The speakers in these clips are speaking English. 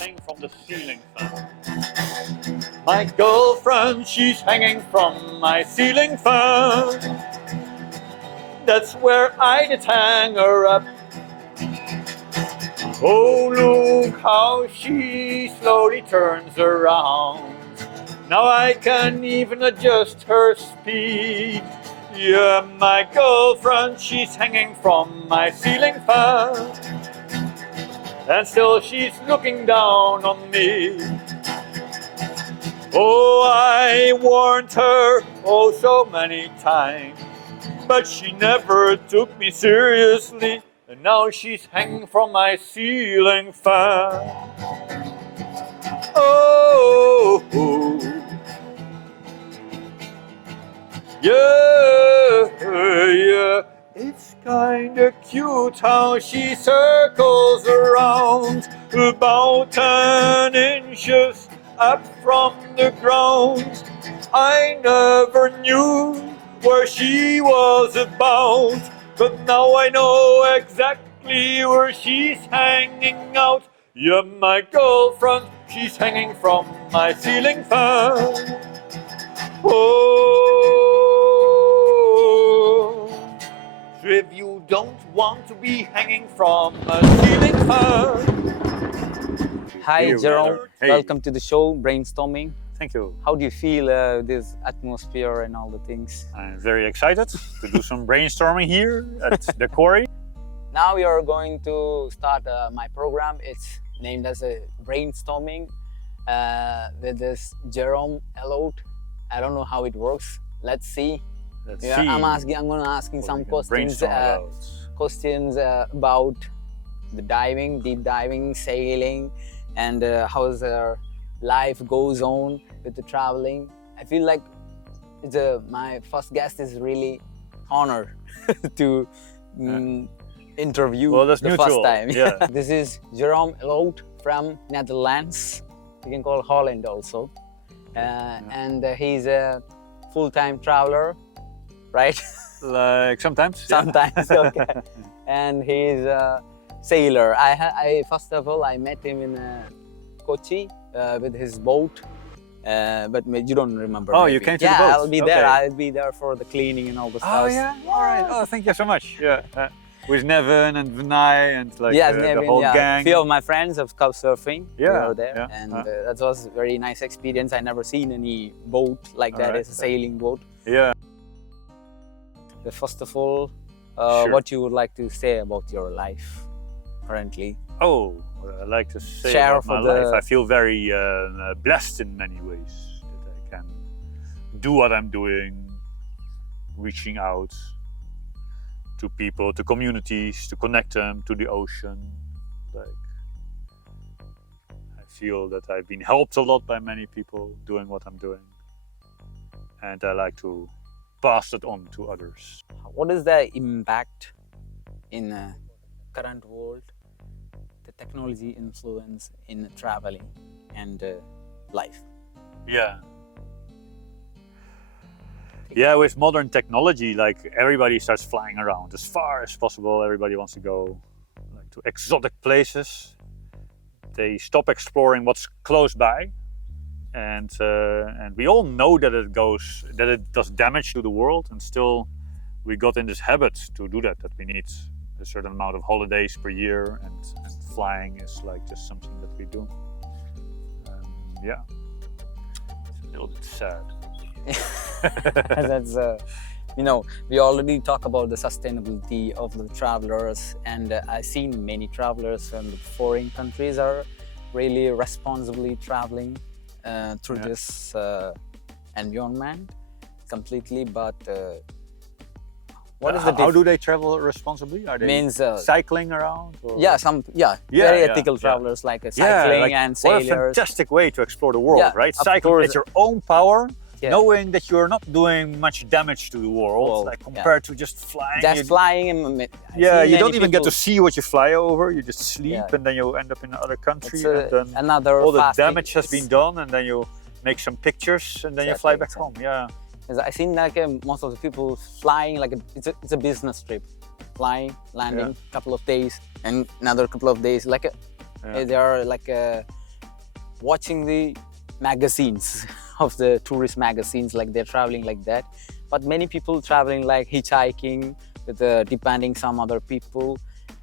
hang from the ceiling fan. My girlfriend, she's hanging from my ceiling fan. That's where I did hang her up. Oh, look how she slowly turns around. Now I can even adjust her speed. Yeah, my girlfriend, she's hanging from my ceiling fan. And still she's looking down on me. Oh, I warned her oh so many times, but she never took me seriously. And now she's hanging from my ceiling fan. Oh, yeah, yeah. It's kinda cute how she circles around, about 10 inches up from the ground. I never knew where she was about, but now I know exactly where she's hanging out. Yeah, my girlfriend, she's hanging from my ceiling fan. Oh, if you don't want to be hanging from a ceiling fan. Hi, Here we Jeroen. are. Hey. Welcome to the show, Brainstorming. Thank you. How do you feel this atmosphere and all the things? I'm very excited to do some brainstorming here at the quarry. Now we are going to start my program. It's named as a Brainstorming with this Jeroen Elout. I don't know how it works. Let's see. Let's Yeah, see. I'm going to asking what some we can questions. brainstorm about. Questions about the diving, deep diving, sailing, and how their life goes on with the traveling. I feel like it's my first guest is really honored to interview Well, that's the mutual. first time. Yeah. This is Jeroen Elout from Netherlands. You can call Holland also. And he's a full-time traveler, right? Like sometimes. yeah. Sometimes, okay. And he's a sailor. I first of all, I met him in Kochi with his boat, but you don't remember. Oh, maybe. you came to yeah, the boat? I'll be there. Okay. I'll be there for the cleaning and all the stuff. Oh yeah. All right. Oh, thank you so much. Yeah. With Nevin and Vinay and like Yes, the Nevin, whole yeah. gang. A few of my friends have couch surfing. Yeah, We were there, yeah, and that was a very nice experience. I never seen any boat like that. Alright. It's a sailing boat. Yeah. First of all, Sure. what you would like to say about your life currently? Oh, what I like to say Share about my for the- life. I feel very blessed in many ways that I can do what I'm doing, reaching out to people, to communities, to connect them to the ocean. Like, I feel that I've been helped a lot by many people doing what I'm doing, and I like to pass it on to others. What is the impact in the current world, the technology influence in traveling and life? Yeah. Yeah, with modern technology, like everybody starts flying around as far as possible. Everybody wants to go like to exotic places. They stop exploring what's close by, and we all know that it does damage to the world, and still we got in this habit to do that. That we need a certain amount of holidays per year, and flying is like just something that we do. Yeah, it's a little bit sad. That's we already talk about the sustainability of the travelers, and I've seen many travelers from the foreign countries are really responsibly traveling through this environment completely. But what is the How do they travel responsibly? Are they means cycling around? Or? yeah, very yeah, ethical yeah. travelers like cycling like, and what a sailors. fantastic way to explore the world, Yeah, right? of Cycling course. at your own power, Yeah. knowing that you're not doing much damage to the world, like compared to just flying. Just flying and Yeah, you don't even get to see what you fly over. You just sleep, Yeah. and then you end up in another country, It's and then another all the fast damage thing. has been done, and then you make some pictures, and then you fly back home. Yeah. I think like most of the people flying like it's a business trip, flying, landing, couple of days, and another couple of days. Like they are like watching the magazines of the tourist magazines, like they're traveling like that. But many people traveling like hitchhiking with depending some other people.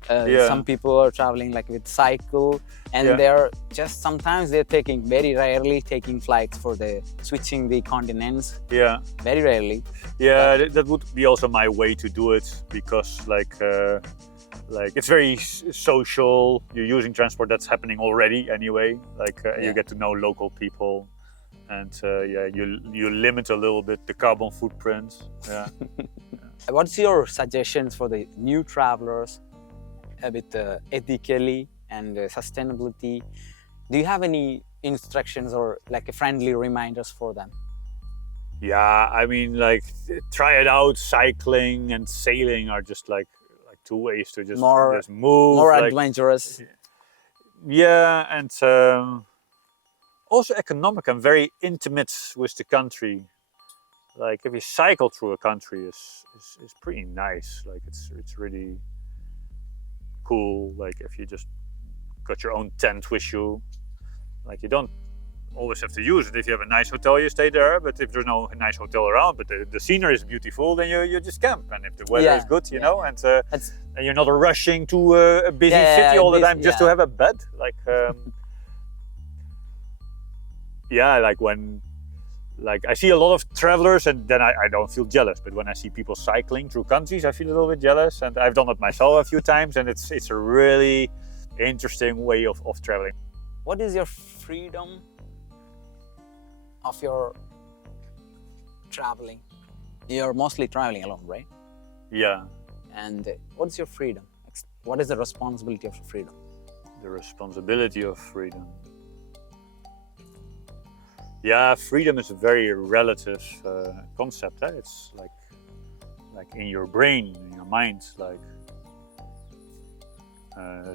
Some people are traveling like with cycle, and they're just sometimes they're taking, very rarely taking flights for the switching the continents. Yeah. Very rarely. Yeah, that would be also my way to do it, because like it's very social. You're using transport that's happening already anyway. Like you get to know local people, and you limit a little bit the carbon footprint. Yeah. What's your suggestions for the new travelers with ethically and sustainability? Do you have any instructions or like friendly reminders for them? Yeah, I mean, like, try it out. Cycling and sailing are just like two ways to just move. More like, adventurous. Yeah, and also economic and very intimate with the country. Like if you cycle through a country, is pretty nice. Like it's really cool. Like if you just got your own tent with you, like you don't always have to use it. If you have a nice hotel, you stay there. But if there's no nice hotel around, but the scenery is beautiful, then you just camp. And if the weather is good, you know, and you're not rushing to a busy city all the time just to have a bed. Like like when I see a lot of travelers, and then I don't feel jealous. But when I see people cycling through countries, I feel a little bit jealous. And I've done it myself a few times, and it's a really interesting way of traveling. What is your freedom of your traveling? You're mostly traveling alone, right? Yeah. And what's your freedom? What is the responsibility of freedom? The responsibility of freedom. Yeah, freedom is a very relative concept. It's like in your brain, in your mind. Like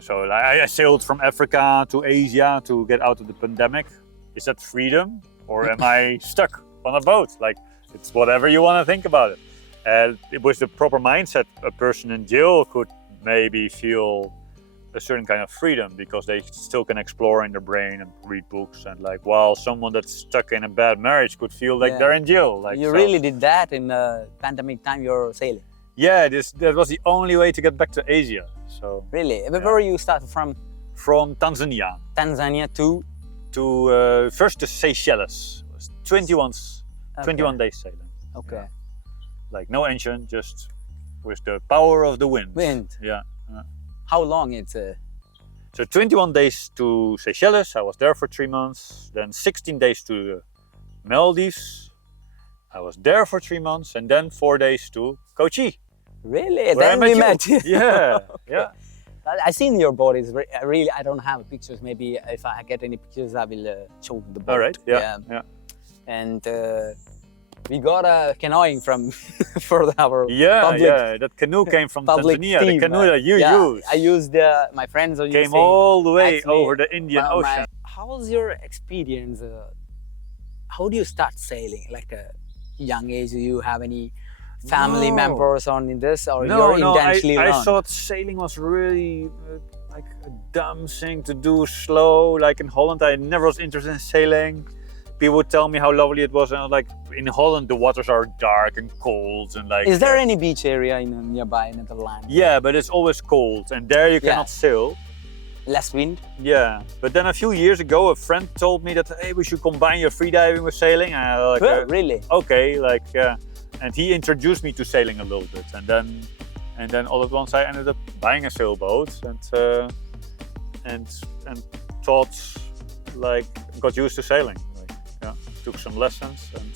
so, I sailed from Africa to Asia to get out of the pandemic. Is that freedom, or am I stuck on a boat? Like it's whatever you want to think about it. And with the proper mindset, a person in jail could maybe feel a certain kind of freedom, because they still can explore in their brain and read books, and like, while someone that's stuck in a bad marriage could feel like they're in jail. Like you really did that in pandemic time. You're sailing. Yeah, that was the only way to get back to Asia. So really, where you started from? From Tanzania. Tanzania to first to Seychelles. It was 21 days sailing. Okay. Yeah. Like no engine, just with the power of the wind. Yeah. How long it's? So 21 days to Seychelles. I was there for 3 months. Then 16 days to the Maldives. I was there for 3 months, and then 4 days to Kochi. Really? Then we met. Yeah, yeah. I seen your boat. Is really. I don't have pictures. Maybe if I get any pictures, I will show the boat. All right. Yeah. And we got a canoeing from for our public, that canoe came from Tanzania. Team, the canoe that you used. I used my friends are came all the way over the Indian Ocean. How was your experience? How do you start sailing? Like a young age? Do you have any family members on this, or you're intentionally I thought sailing was really like a dumb thing to do slow. Like in Holland, I never was interested in sailing. People would tell me how lovely it was, and like in Holland the waters are dark and cold, and like. Is there any beach area in nearby Netherlands? Yeah, but it's always cold, and there you cannot sail. Less wind. Yeah, but then a few years ago, a friend told me that hey, we should combine your freediving with sailing. And I like, really? Okay, like, and he introduced me to sailing a little bit, and then all at once I ended up buying a sailboat and thought like got used to sailing. Took some lessons and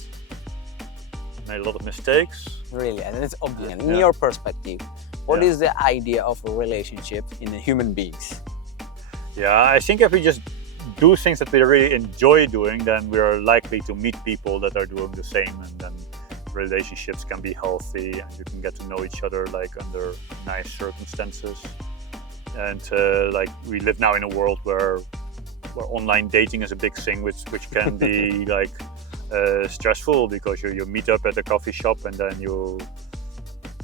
made a lot of mistakes. Really, and it's obvious. In your perspective, what is the idea of a relationship in the human beings? Yeah, I think if we just do things that we really enjoy doing, then we are likely to meet people that are doing the same, and then relationships can be healthy, and you can get to know each other like under nice circumstances. And like we live now in a world where online dating is a big thing, which can be like stressful, because you meet up at a coffee shop and then you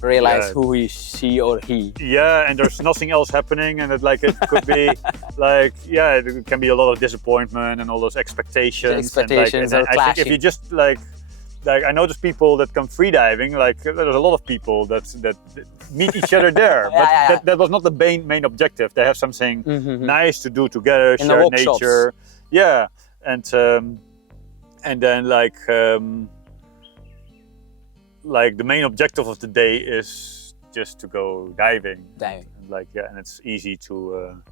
realize Yeah. who is she or he. Yeah, and there's nothing else happening, and it could be like, yeah, it can be a lot of disappointment and all those expectations. Expectations and are I think if clashing. you just like I notice people that come freediving, like there's a lot of people that meet each other there, but Yeah. that was not the main objective. They have something nice to do together, In the share workshops. nature, yeah, and then like the main objective of the day is just to go diving. Diving. And it's easy to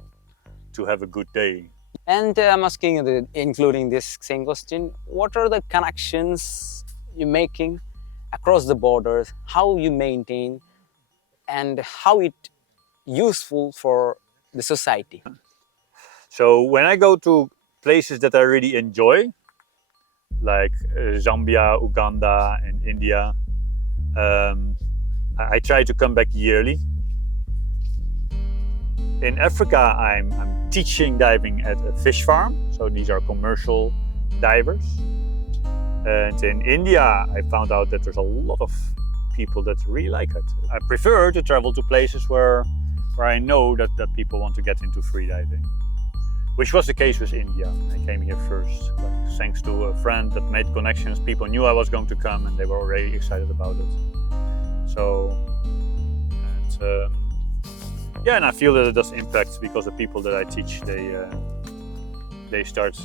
have a good day. And I'm asking you, including this same question, what are the connections you're making across the borders, how you maintain, and how it useful for the society? So when I go to places that I really enjoy, like Zambia, Uganda, and India, I try to come back yearly. In Africa, I'm teaching diving at a fish farm, so these are commercial divers. And in India, I found out that there's a lot of people that really like it. I prefer to travel to places where I know that people want to get into freediving, which was the case with India. I came here first, thanks to a friend that made connections. People knew I was going to come, and they were already excited about it. So, and I feel that it does impact, because the people that I teach, they start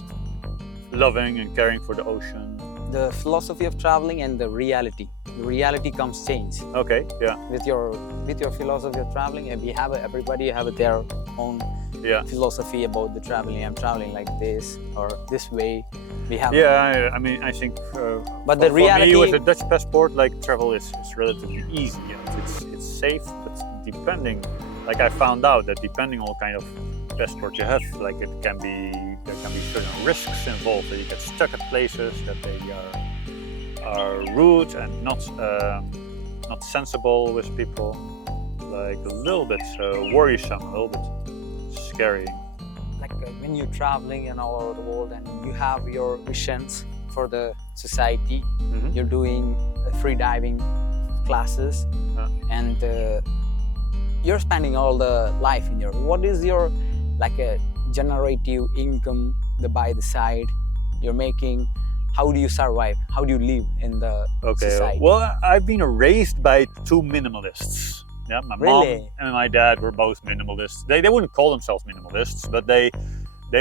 loving and caring for the ocean. The philosophy of traveling and the reality. The reality comes change. Okay, yeah. With your philosophy of traveling, and everybody have their own philosophy about the traveling. I'm traveling like this or this way. We have. Yeah, I mean, I think. But the reality. For me, with a Dutch passport, travel is relatively easy. It's safe, but depending, I found out that depending on what kind of passport you have, there can be certain risks involved. That you get stuck at places, that they are rude and not sensible with people, a little bit worrisome, a little bit scary. When you're traveling all over the world and you have your missions for the society, you're doing free diving classes, and you're spending all the life in your. What is your a generative income by the side you're making? How do you survive? How do you live in the society? Well, I've been raised by two minimalists. Yeah, my mom and my dad were both minimalists. They wouldn't call themselves minimalists, but they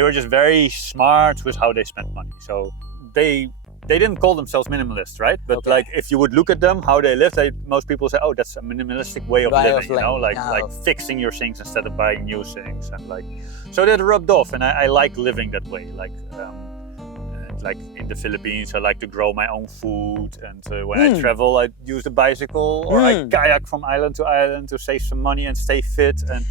were just very smart with how they spent money. So they didn't call themselves minimalists, right? But if you would look at them, how they lived, most people say, oh, that's a minimalistic way of living, you know, like fixing your things instead of buying new things, and so that rubbed off, and I like living that way. In the Philippines, I like to grow my own food, and when I travel, I use the bicycle, or I kayak from island to island to save some money and stay fit, and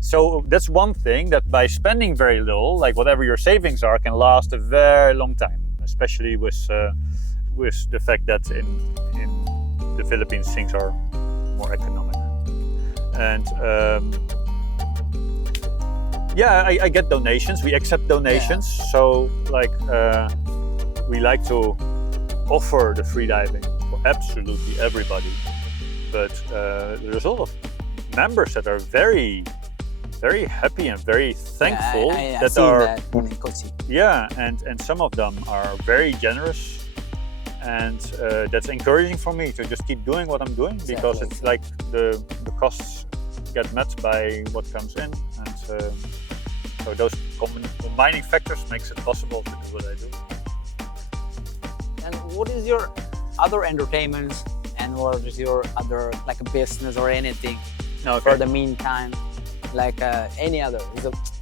so that's one thing, that by spending very little, whatever your savings are, can last a very long time, especially with the fact that in the Philippines things are more economic. And I get donations. We accept donations. So we like to offer the freediving for absolutely everybody. But there's a lot of members that are very, very happy and very thankful and some of them are very generous, and that's encouraging for me to just keep doing what I'm doing, because it's the costs get met by what comes in, and so those combining factors makes it possible to do what I do. And what is your other entertainments, and what is your other a business or anything for the meantime? Any other,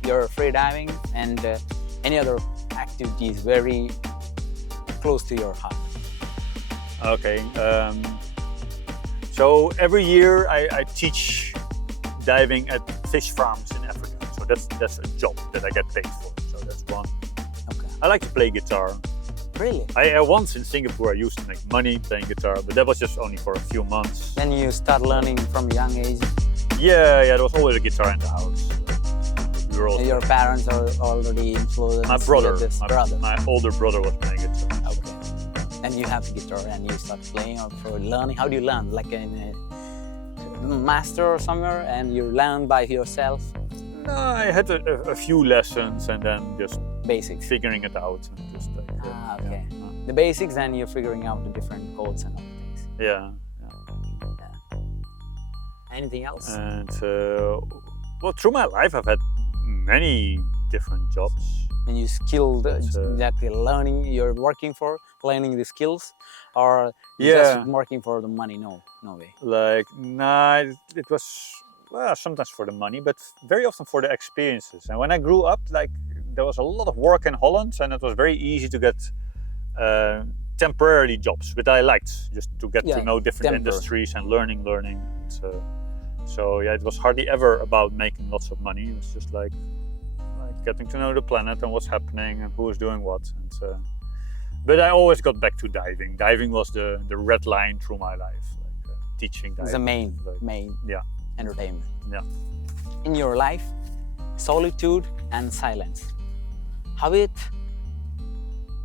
your freediving and any other activities very close to your heart? Okay, so every year I teach diving at fish farms in Africa. So that's a job that I get paid for. So that's one. Okay. I like to play guitar. Really? I once in Singapore I used to make money playing guitar, but that was just only for a few months. Then you start learning from a young age. Yeah, there was always a guitar in the house. We were all your parents are already influenced. My brother, my older brother was playing guitar. Okay. And you have the guitar and you start playing or for learning. How do you learn? master somewhere and you learn by yourself? No, I had a few lessons and then just Basics. figuring it out. And just like, Okay. yeah. The basics, then you're figuring out the different codes and other things. Yeah. Anything else? And well, through my life, I've had many different jobs. And you skilled That's, exactly learning, you're working for learning the skills, or you're just working for the money? No way. Like, nah, it was, well, sometimes for the money, but very often for the experiences. And when I grew up, like, there was a lot of work in Holland, and it was very easy to get temporarily jobs, which I liked, just to get to know different industries and learning. And, so yeah, it was hardly ever about making lots of money. It was just like getting to know the planet and what's happening and who is doing what. And, but I always got back to diving. Diving was the red line through my life, like teaching diving. It's the main entertainment. Yeah. In your life, solitude and silence, how it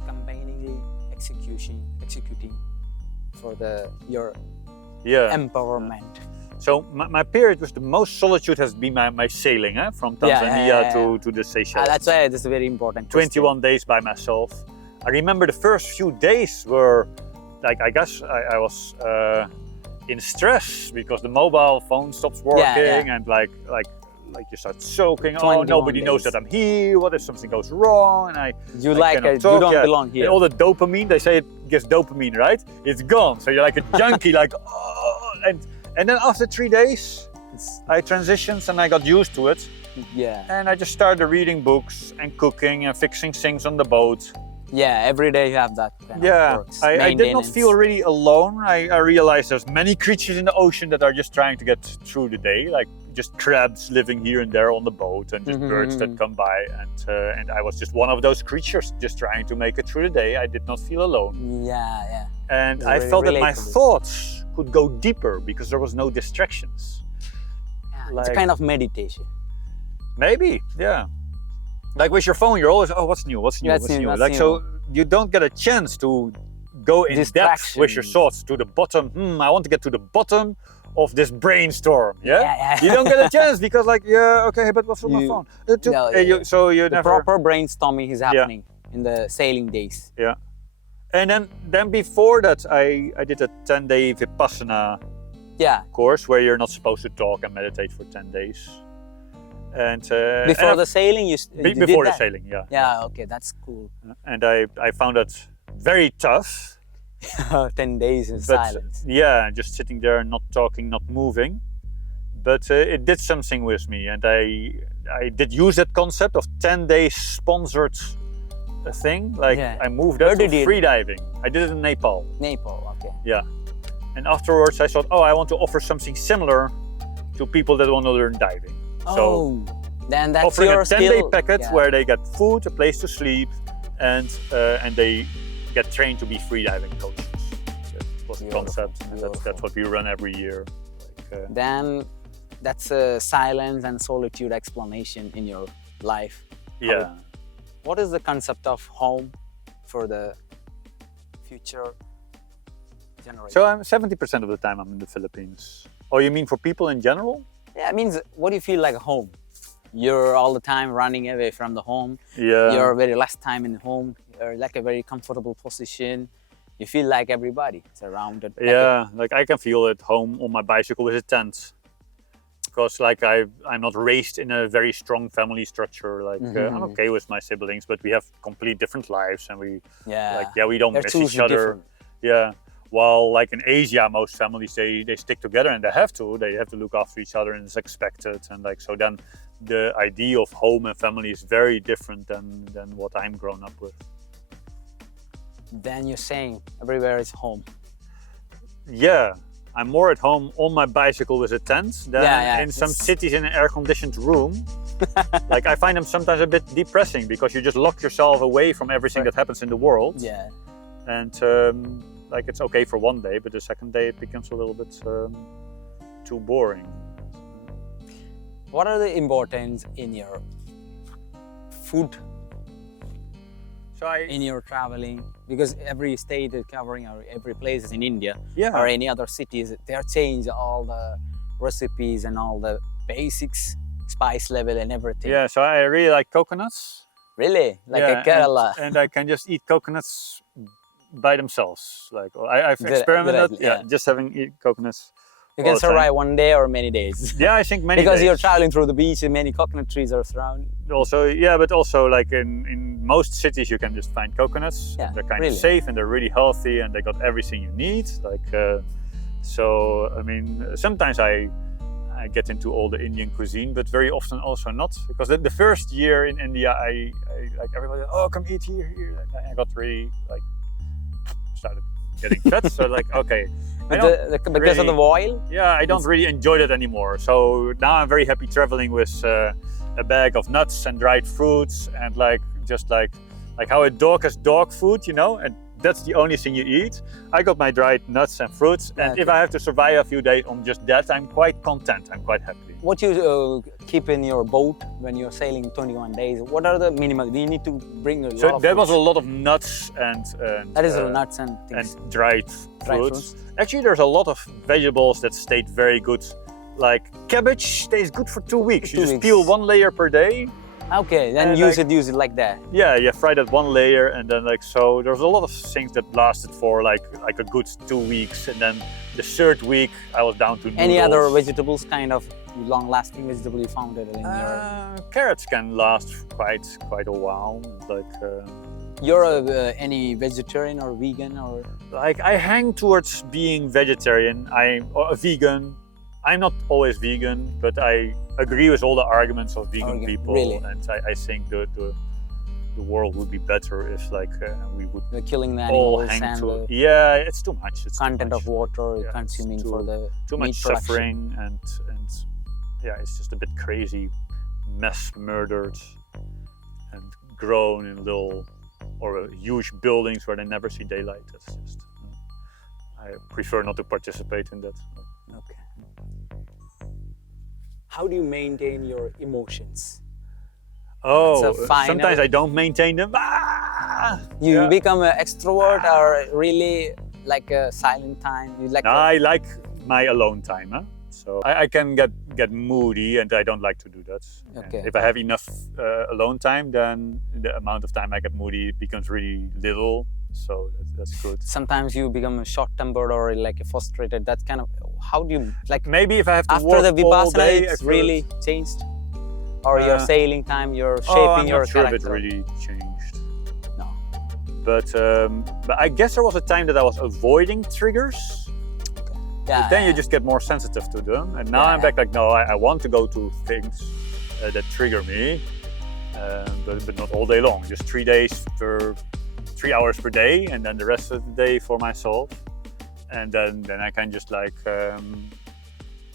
combiningly executing for your empowerment? So my period with the most solitude has been my sailing, from Tanzania to the Seychelles. That's why this is very important. 21 days by myself. I remember the first few days were, like, I guess I was in stress because the mobile phone stops working and like you start soaking. Oh, nobody knows that I'm here. What if something goes wrong? And you don't belong here. And all the dopamine, they say it gives dopamine, right? It's gone. So you're like a junkie, like, oh, and then after 3 days, I transitioned and I got used to it. Yeah. And I just started reading books and cooking and fixing things on the boat. Yeah, every day you have that kind of works. I did not feel really alone. I realized there's many creatures in the ocean that are just trying to get through the day, like just crabs living here and there on the boat and just birds that come by. And I was just one of those creatures just trying to make it through the day. I did not feel alone. Yeah. And I felt that my thoughts could go deeper because there was no distractions. Yeah, it's a kind of meditation. Maybe, yeah. Like with your phone, you're always, what's new? Like, so you don't get a chance to go in depth with your thoughts to the bottom. I want to get to the bottom of this brainstorm. Yeah. You don't get a chance because, like, but what's on my phone? So you never. Proper brainstorming is happening in the sailing days. Yeah. And then before that, I did a 10-day Vipassana course where you're not supposed to talk and meditate for 10 days. And before the sailing, before the sailing, yeah. Okay, that's cool. And I found that very tough. 10 days in silence. Yeah, just sitting there, not talking, not moving. But it did something with me, and I did use that concept of 10 days sponsored thing. Like I moved up to free diving. I did it in Nepal. Nepal, okay. Yeah, and afterwards I thought, I want to offer something similar to people that want to learn diving. So then that's offering your a 10-day package where they get food, a place to sleep, and they get trained to be freediving coaches. That was the concept, and that's what we run every year. Then that's a silence and solitude explanation in your life. Yeah. What is the concept of home for the future generation? So I'm 70% of the time I'm in the Philippines. Oh, you mean for people in general? Yeah, it means, what do you feel like a home? You're all the time running away from the home. Yeah. You're very less time in the home. You're like a very comfortable position. You feel like everybody is surrounded. Like I can feel at home on my bicycle with a tent. Because like I'm not raised in a very strong family structure. Like I'm okay with my siblings, but we have complete different lives, and we don't miss each other. Different. Yeah. While like in Asia, most families they stick together, and they have to look after each other, and it's expected. And like so, then the idea of home and family is very different than what I'm grown up with. Then you're saying everywhere is home. Yeah, I'm more at home on my bicycle with a tent than in some cities in an air-conditioned room. Like I find them sometimes a bit depressing because you just lock yourself away from everything that happens in the world. Yeah. And like it's okay for one day, but the second day it becomes a little bit too boring. What are the importance in your food? In your traveling, because every state is covering, or every place is in India or any other cities, they are changing all the recipes and all the basics, spice level and everything. Yeah, so I really like coconuts. Really? Like Yeah, a Kerala. and I can just eat coconuts by themselves. Like I've Good experimented. idea, yeah. Just having eat coconuts. You all can the time. survive one day or many days. Yeah, I think many because days. you're traveling through the beach and many coconut trees are surrounding. Also, yeah, but also like in most cities you can just find coconuts. Yeah, They're kind really. of safe and they're really healthy and they got everything you need. Like so, I mean, sometimes I get into all the Indian cuisine, but very often also not, because the first year in India, I like everybody, oh, come eat here. And I got really like started getting fat. So like, okay, Because of the oil? yeah, I don't really enjoy that anymore. So now I'm very happy traveling with a bag of nuts and dried fruits, and like just like how a dog has dog food, you know, and that's the only thing you eat. I got my dried nuts and fruits, and if I have to survive a few days on just that, I'm quite content. I'm quite happy. What you keep in your boat when you're sailing 21 days? What are the minimal? Do you need to bring a lot So of there was a fruits? lot of nuts and That is nuts and things. and dried Dried fruits. Actually, there's a lot of vegetables that stayed very good. Like cabbage stays good for 2 weeks. You 2 just weeks. peel 1 layer per day. Okay, then And use like- it like that. Yeah, you fry that 1 layer, and then like so. There's a lot of things that lasted for like a good 2 weeks, and then the 3rd week I was down to noodles. Any other vegetables, kind of long-lasting vegetable you found it in your? Carrots can last quite a while. Like You're any vegetarian or vegan or? like I hang towards being vegetarian. Or a vegan. I'm not always vegan, but I agree with all the arguments of vegan people, really? and I think the world would be better if like we would They're killing the all animals hang and to. the Yeah, it's too much. It's content too of much. water Yeah, it's consuming too- for the Too meat much production. suffering and yeah, it's just a bit crazy. Mass murdered and grown in little or huge buildings where they never see daylight. That's just. I prefer not to participate in that. Okay. How do you maintain your emotions? Oh, It's a final- sometimes I don't maintain them. Ah! You Yeah. become an extrovert or really like a silent time? You like No, I like my alone time. Huh? So I can get moody, and I don't like to do that. And Okay. if I have enough alone time, then the amount of time I get moody becomes really little. So that's good. sometimes you become short-tempered or like frustrated. That's kind of how do you like Maybe if I have to after work the all Vipassana day, it's I feel- really changed? Or your sailing time, you're Oh, shaping I'm your not sure character? if it really changed. No. But I guess there was a time that I was avoiding triggers. Yeah. But then you just get more sensitive to them. And now Yeah. I'm back like, no, I want to go to things that trigger me, but not all day long. Just 3 days per 3 hours per day, and then the rest of the day for myself. And then I can just like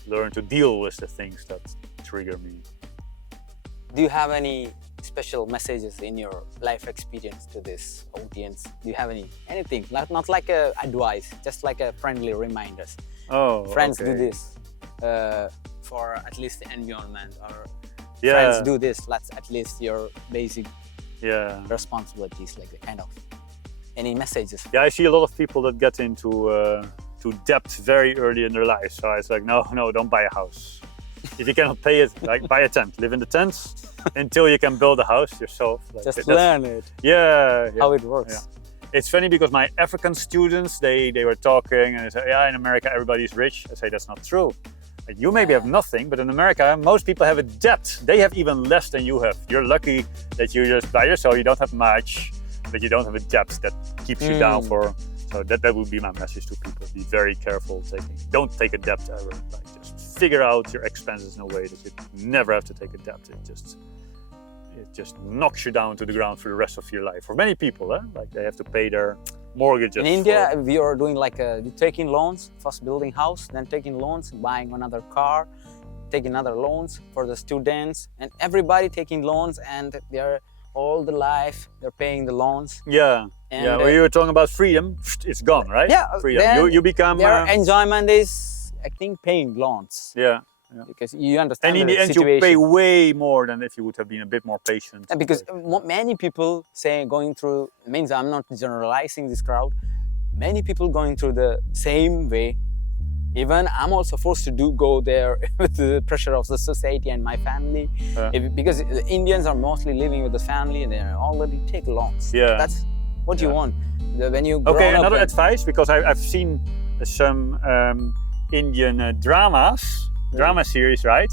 learn to deal with the things that trigger me. Do you have any special messages in your life experience to this audience? Do you have anything? Not like a advice, just like a friendly reminders. Oh, Friends okay. do this for at least the environment, or Yeah. friends do this. That's at least your basic Yeah. responsibilities, like the kind of any messages. Yeah, I see a lot of people that get into to debt very early in their life. So it's like, no, don't buy a house. If you cannot pay it, like buy a tent. Live in the tent until you can build a house yourself. Like, Just that's- learn it, Yeah, how it works. Yeah. It's funny because my African students, they were talking and they say, yeah, in America everybody's rich. I say that's not true. Like, you maybe have nothing, but in America most people have a debt. They have even less than you have. You're lucky that you just by yourself, you don't have much, but you don't have a debt that keeps you down for. So that would be my message to people. Be very careful don't take a debt ever. Like just figure out your expenses in a way that you never have to take a debt. It just knocks you down to the ground for the rest of your life. For many people, like they have to pay their mortgages. In India, we are doing like you're taking loans, first building house, then taking loans, buying another car, taking other loans for the students, and everybody taking loans, and they're all the life they're paying the loans. Yeah, And, yeah. When you were talking about freedom, it's gone, right? Yeah, freedom. then You become. Their enjoyment is, I think, paying loans, Yeah, because you understand and in the end, situation. you pay way more than if you would have been a bit more patient. And because many people say going through, means I'm not generalizing this crowd, many people going through the same way, Even I'm also forced to go there with the pressure of the society and my family, because the Indians are mostly living with the family and they already take loans. Yeah. That's what you want. When you Okay, grown up another and- advice, because I've seen some Indian drama series, right?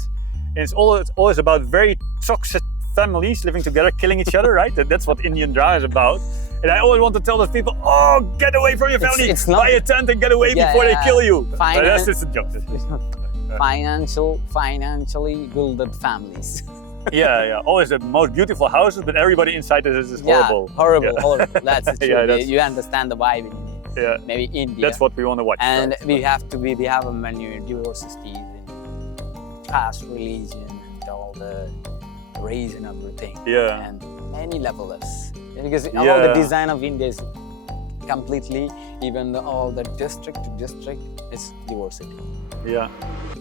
And it's always about very toxic families living together, killing each other, right? That's what Indian drama is about. And I always want to tell those people, oh, get away from your family, it's not- buy a tent and get away before they kill you. But that's just a joke. financially builded families. Yeah. Always the most beautiful houses, but everybody inside is horrible. Yeah, horrible, Yeah. horrible. That's true. Yeah, that's- You understand the vibe in Yeah, maybe India. that's what we want to watch. And right? we have a many diversities in caste, religion, and all the race and everything. Yeah. And many levels. Because all the Yeah. design of India is completely, even all the district to district is diversity. Yeah.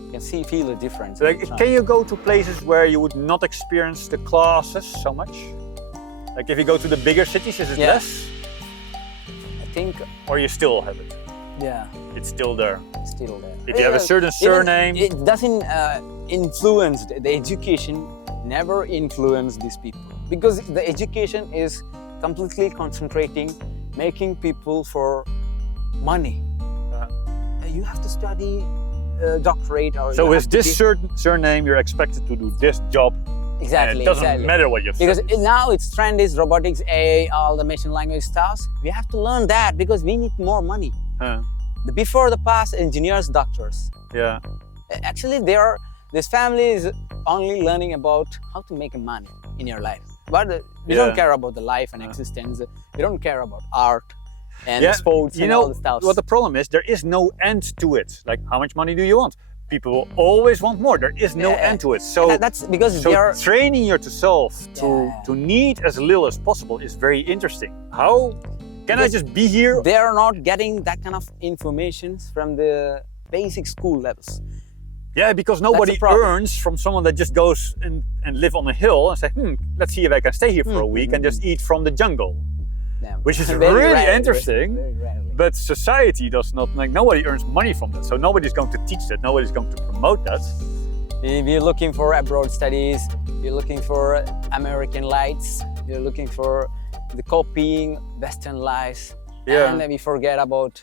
You can feel the difference. Like, can you go to places where you would not experience the classes so much? Like if you go to the bigger cities, is it Yeah. less? I think, Or you still have it? yeah, It's still there. it's still there. If you have a certain surname. It doesn't influence the education. Never influence these people because the education is completely concentrating, making people for money. You have to study doctorate or. So you with have to this be- certain surname, you're expected to do this job. exactly, And it doesn't exactly. matter what you've Because studied. now it's trend is robotics, AI, all the machine language stuff. We have to learn that because we need more money. Before the past, engineers, doctors. Yeah. Actually, this family is only learning about how to make money in your life. But we don't care about the life and existence. We don't care about art and sports you and know all the stuff. what the problem is? There is no end to it. Like, how much money do you want? People will always want more. There is no end to it. So that's because they are. training yourself to need as little as possible is very interesting. How can I just be here? They are not getting that kind of information from the basic school levels. Yeah, because nobody problem. earns from someone that just goes and live on a hill and say, let's see if I can stay here for a week and just eat from the jungle. Yeah. Which is Very really rarely, interesting. very rarely. But society does not, like, nobody earns money from that. So nobody's going to teach that, nobody's going to promote that. If you're looking for abroad studies, you're looking for American lights, you're looking for the copying Western lives, Yeah. and we forget about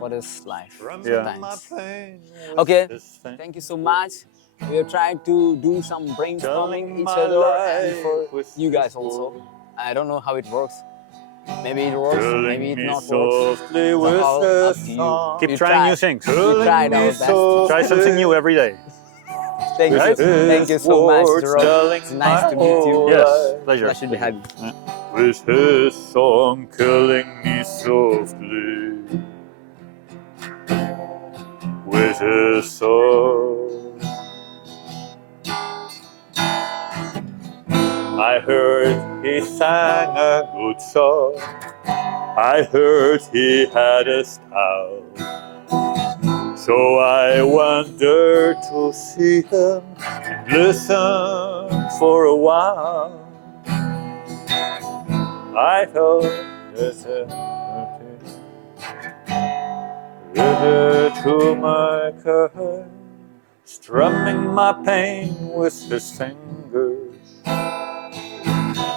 what is life Yeah. sometimes. Okay, thank you so much. We are trying to do some brainstorming each other and for you guys also. I don't know how it works. Maybe it works, maybe it not works. It's all up to you. Keep You trying new tried. things. We tried our best. Try something new every day. Thank Right? you. Thank you so much, Jeroen. Telling It's nice to meet you. Yes, pleasure. Pleasure to have you. With his song killing me softly. With his song. I heard he sang a good song. I heard he had a style. So I wandered to see him and listen for a while. I held his hand to my curve, strumming my pain with his fingers,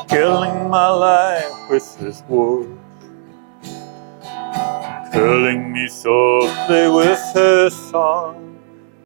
killing my life with his words, killing me softly with his song.